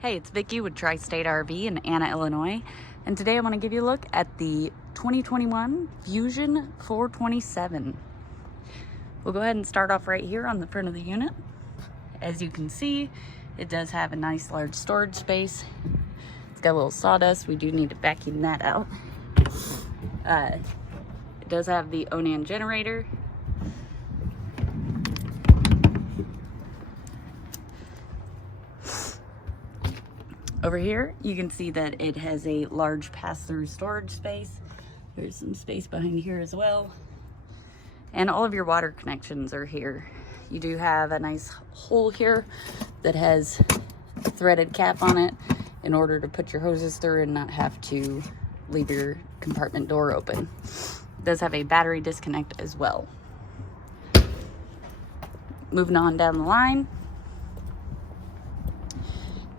Hey, it's Vicki with Tri-State RV in Anna, Illinois, and today I want to give you a look at the 2021 Fuzion 427. We'll go ahead and start off right here on the front of the unit. As you can see, it does have a nice large storage space. It's got a little sawdust. We do need to vacuum that out. It does have the Onan generator. Over here, you can see that it has a large pass-through storage space. There's some space behind here as well. And all of your water connections are here. You do have a nice hole here that has a threaded cap on it in order to put your hoses through and not have to leave your compartment door open. It does have a battery disconnect as well. Moving on down the line,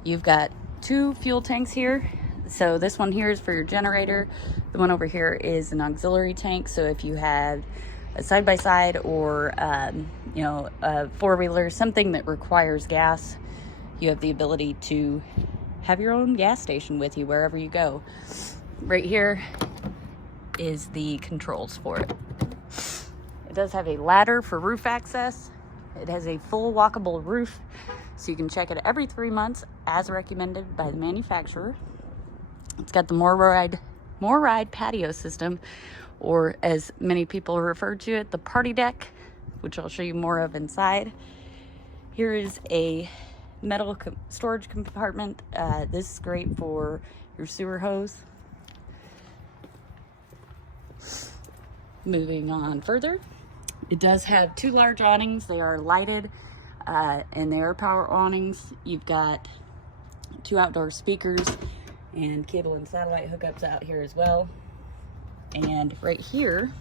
you've got two fuel tanks here. So this one here is for your generator. The one over here is an auxiliary tank. So if you had a side-by-side or a four-wheeler, something that requires gas, you have the ability to have your own gas station with you wherever you go. Right here is the controls for it. It does have a ladder for roof access. It has a full walkable roof, so you can check it every 3 months as recommended by the manufacturer. It's got the more ride patio system, or as many people refer to it, the party deck, which I'll show you more of inside. Here is a metal storage compartment. This is great for your sewer hose. Moving on further, it does have two large awnings. They are lighted and they are power awnings. You've got two outdoor speakers and cable and satellite hookups out here as well. And right here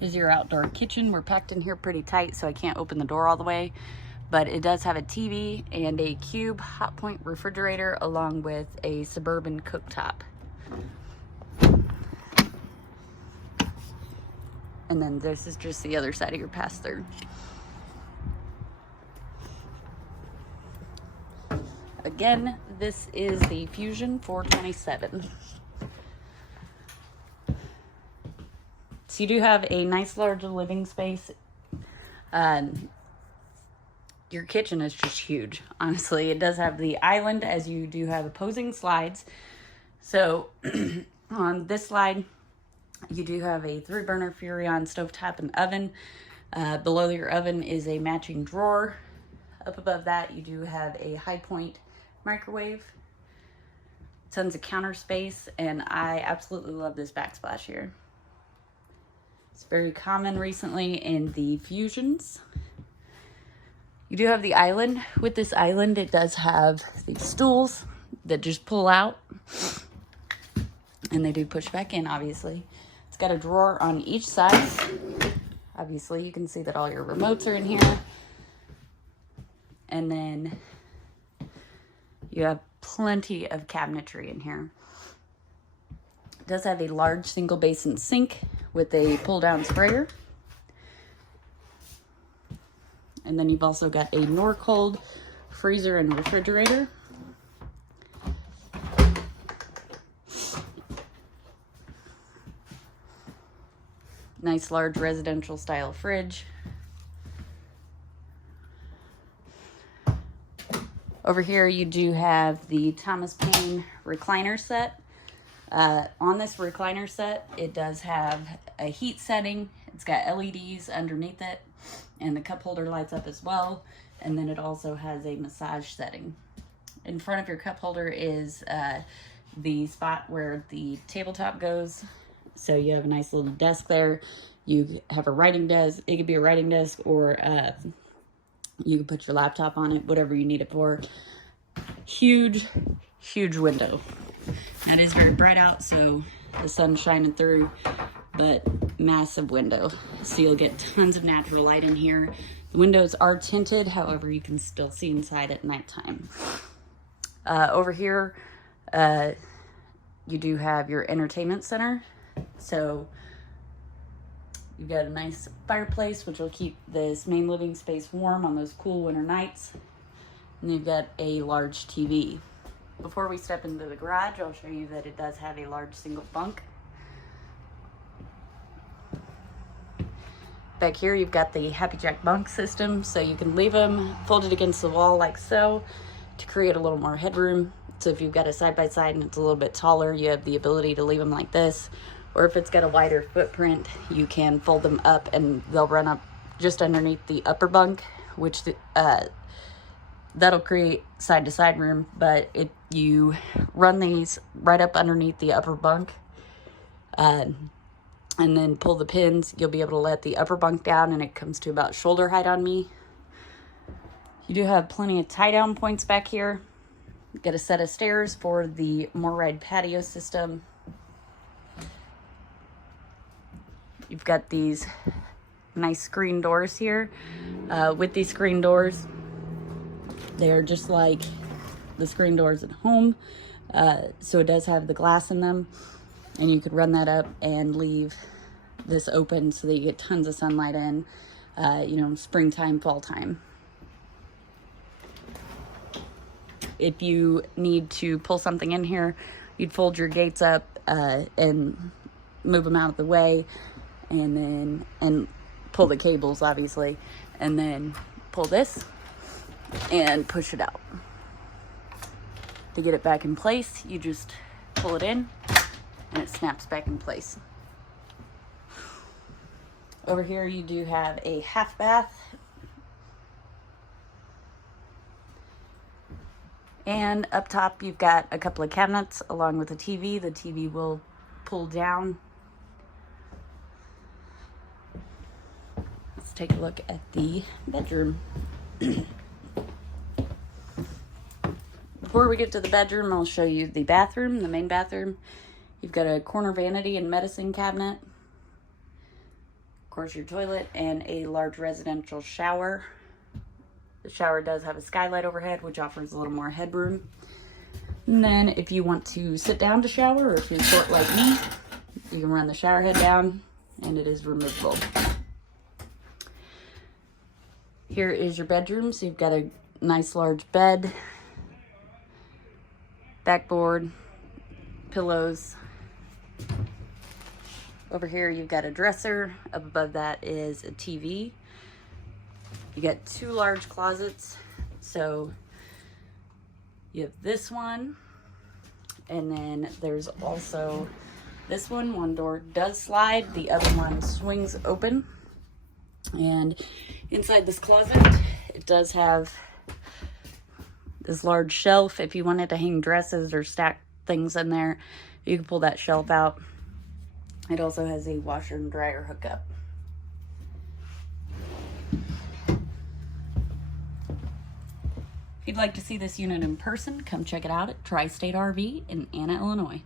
is your outdoor kitchen. We're packed in here pretty tight, so I can't open the door all the way, but it does have a TV and a cube hot point refrigerator along with a suburban cooktop. And then this is just the other side of your pass-through. Again, this is the Fuzion 427. So you do have a nice large living space. Your kitchen is just huge, honestly. It does have the island, as you do have opposing slides. So on this slide, you do have a 3-burner Furrion stovetop and oven. Below your oven is a matching drawer. Up above that, you do have a high point microwave, tons of counter space, and I absolutely love this backsplash here. It's very common recently in the Fuzions. You do have the island. With this island, it does have these stools that just pull out, and they do push back in, obviously. It's got a drawer on each side. Obviously, you can see that all your remotes are in here. And then you have plenty of cabinetry in here. It does have a large single basin sink with a pull down sprayer. And then you've also got a Norcold freezer and refrigerator. Nice large residential style fridge. Over here, you do have the Thomas Paine recliner set. On this recliner set, it does have a heat setting. It's got LEDs underneath it, and the cup holder lights up as well. And then it also has a massage setting. In front of your cup holder is the spot where the tabletop goes. So you have a nice little desk there. You have a writing desk. It could be a writing desk, or you can put your laptop on it, whatever you need it for. Huge, huge window. That is very bright out, so the sun's shining through, but massive window. So you'll get tons of natural light in here. The windows are tinted, however, you can still see inside at nighttime. Over here, you do have your entertainment center. So you've got a nice fireplace, which will keep this main living space warm on those cool winter nights. And you've got a large TV. Before we step into the garage, I'll show you that it does have a large single bunk. Back here, you've got the Happy Jack bunk system, so you can leave them folded against the wall like so to create a little more headroom. So if you've got a side-by-side and it's a little bit taller, you have the ability to leave them like this. Or if it's got a wider footprint, you can fold them up and they'll run up just underneath the upper bunk, which that'll create side-to-side room. But if you run these right up underneath the upper bunk, and then pull the pins, you'll be able to let the upper bunk down, and it comes to about shoulder height on me. You do have plenty of tie-down points back here. Get a set of stairs for the More Ride patio system. You've got these nice screen doors here. With these screen doors, they're just like the screen doors at home. So it does have the glass in them. And you could run that up and leave this open so that you get tons of sunlight in, you know, springtime, fall time. If you need to pull something in here, you'd fold your gates up and move them out of the way, and pull the cables, obviously, and then pull this and push it out. To get it back in place, you just pull it in, and it snaps back in place. Over here you do have a half bath. And up top you've got a couple of cabinets along with a TV. The TV will pull down. Let's take a look at the bedroom. Before we get to the bedroom, I'll show you the bathroom, the main bathroom. You've got a corner vanity and medicine cabinet, of course your toilet, and a large residential shower. The shower does have a skylight overhead, which offers a little more headroom. And then if you want to sit down to shower, or if you're short like me, you can run the shower head down and it is removable. Here is your bedroom. So you've got a nice large bed, backboard, pillows. Over here you've got a dresser. Up above that is a TV. You got two large closets. So you have this one, and then there's also this one. One door does slide, the other one swings open. And inside this closet, it does have this large shelf. If you wanted to hang dresses or stack things in there, you can pull that shelf out. It also has a washer and dryer hookup. If you'd like to see this unit in person, come check it out at Tri-State RV in Anna, Illinois.